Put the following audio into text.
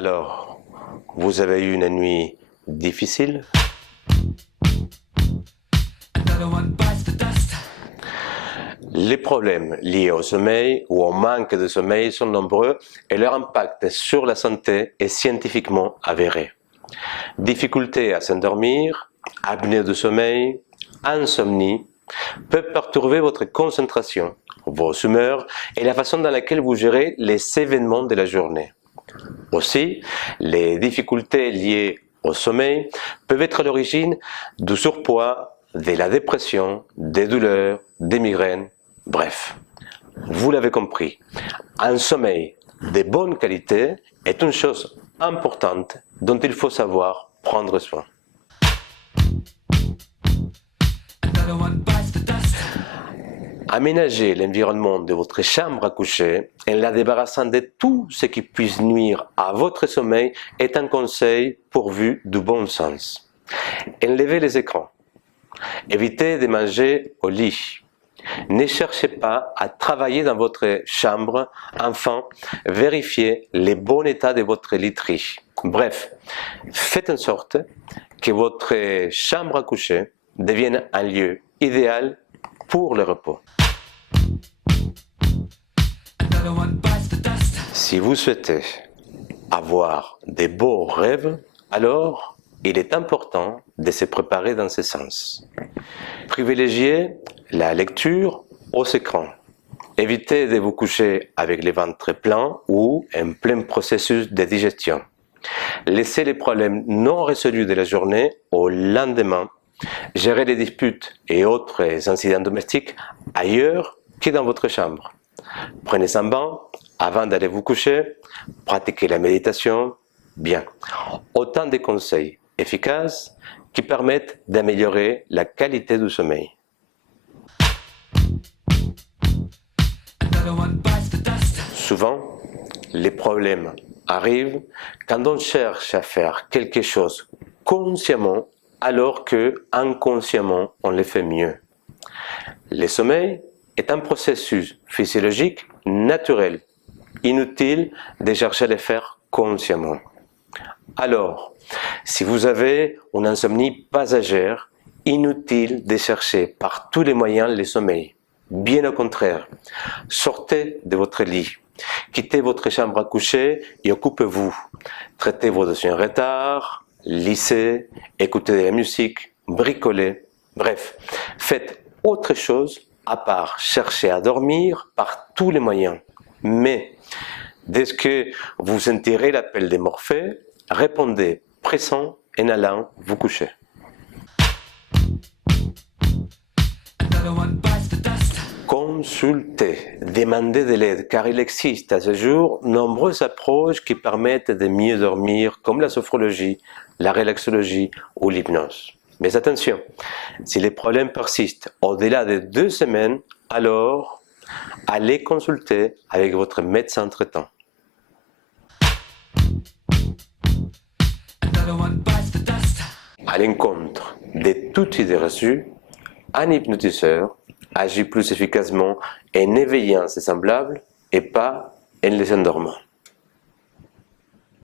Alors, vous avez eu une nuit difficile? Les problèmes liés au sommeil ou au manque de sommeil sont nombreux et leur impact sur la santé est scientifiquement avéré. Difficulté à s'endormir, apnée de sommeil, insomnie peuvent perturber votre concentration, vos humeurs et la façon dans laquelle vous gérez les événements de la journée. Aussi, les difficultés liées au sommeil peuvent être à l'origine du surpoids, de la dépression, des douleurs, des migraines, bref. Vous l'avez compris, un sommeil de bonne qualité est une chose importante dont il faut savoir prendre soin. Aménagez l'environnement de votre chambre à coucher en la débarrassant de tout ce qui puisse nuire à votre sommeil est un conseil pourvu du bon sens. Enlevez les écrans. Évitez de manger au lit. Ne cherchez pas à travailler dans votre chambre. Enfin, vérifiez le bon état de votre literie. Bref, faites en sorte que votre chambre à coucher devienne un lieu idéal pour le repos. Si vous souhaitez avoir de beaux rêves, alors il est important de se préparer dans ce sens. Privilégiez la lecture aux écrans. Évitez de vous coucher avec le ventre plein ou en plein processus de digestion. Laissez les problèmes non résolus de la journée au lendemain. Gérez les disputes et autres incidents domestiques ailleurs que dans votre chambre. Prenez un bain avant d'aller vous coucher. Pratiquez la méditation. Bien. Autant de conseils efficaces qui permettent d'améliorer la qualité du sommeil. Souvent, les problèmes arrivent quand on cherche à faire quelque chose consciemment alors que inconsciemment on le fait mieux. Le sommeil est un processus physiologique naturel, inutile de chercher à le faire consciemment. Alors, si vous avez une insomnie passagère, inutile de chercher par tous les moyens le sommeil. Bien au contraire, sortez de votre lit, quittez votre chambre à coucher et occupez-vous. Traitez vos dossiers en retard, lisez, écoutez de la musique, bricolez, bref, faites autre chose à part chercher à dormir par tous les moyens. Mais, dès que vous sentirez l'appel de Morphée, répondez pressant en allant vous coucher. Consultez, demandez de l'aide car il existe à ce jour nombreuses approches qui permettent de mieux dormir comme la sophrologie, la relaxologie ou l'hypnose. Mais attention, si les problèmes persistent au-delà de 2 semaines, alors allez consulter avec votre médecin traitant. À l'encontre de toute idée reçue, un hypnotiseur agit plus efficacement en éveillant ses semblables et pas en les endormant.